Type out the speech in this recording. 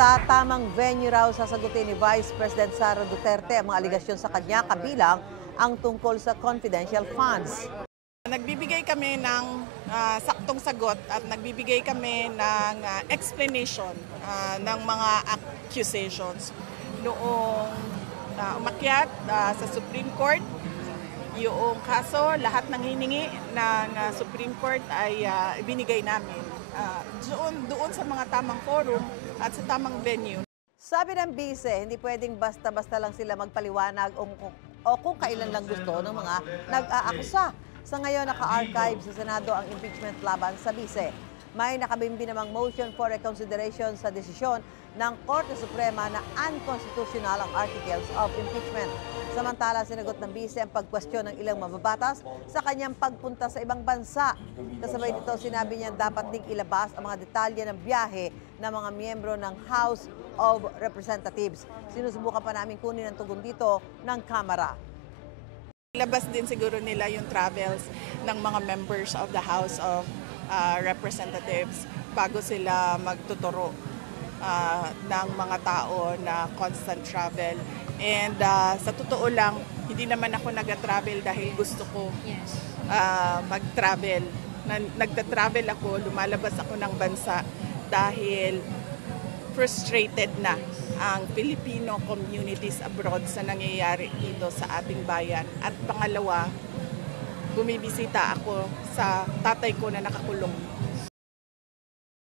Sa tamang venue raw sasagutin ni Vice President Sara Duterte ang mga aligasyon sa kanya kabilang ang tungkol sa confidential funds. Nagbibigay kami ng saktong sagot at nagbibigay kami ng explanation ng mga accusations. Noong umakyat sa Supreme Court, yung kaso, lahat ng hiningi ng Supreme Court ay ibinigay namin doon sa mga tamang forum at sa tamang venue. Sabi ng bise, hindi pwedeng basta-basta lang sila magpaliwanag o kung kailan lang gusto ng mga nag-aakusa. Sa ngayon, naka-archive sa Senado ang impeachment laban sa bise. May nakabimbi namang motion for reconsideration sa desisyon ng Korte Suprema na unconstitutional ang articles of impeachment. Samantala, sinagot ng bise ang pagkwestiyon ng ilang mababatas sa kanyang pagpunta sa ibang bansa. Kasabay nito, sinabi niya dapat ding ilabas ang mga detalye ng biyahe ng mga miyembro ng House of Representatives. Sinusubukan pa namin kunin ang tugon dito ng Kamara. Ilabas din siguro nila yung travels ng mga members of the House of Representatives bago sila magtuturo ng mga tao na constant travel. And sa totoo lang, hindi naman ako nag-travel dahil gusto ko mag-travel. Nagta-travel ako, lumalabas ako ng bansa dahil frustrated na ang Filipino communities abroad sa nangyayari dito sa ating bayan. At pangalawa, bumibisita ako sa tatay ko na nakakulong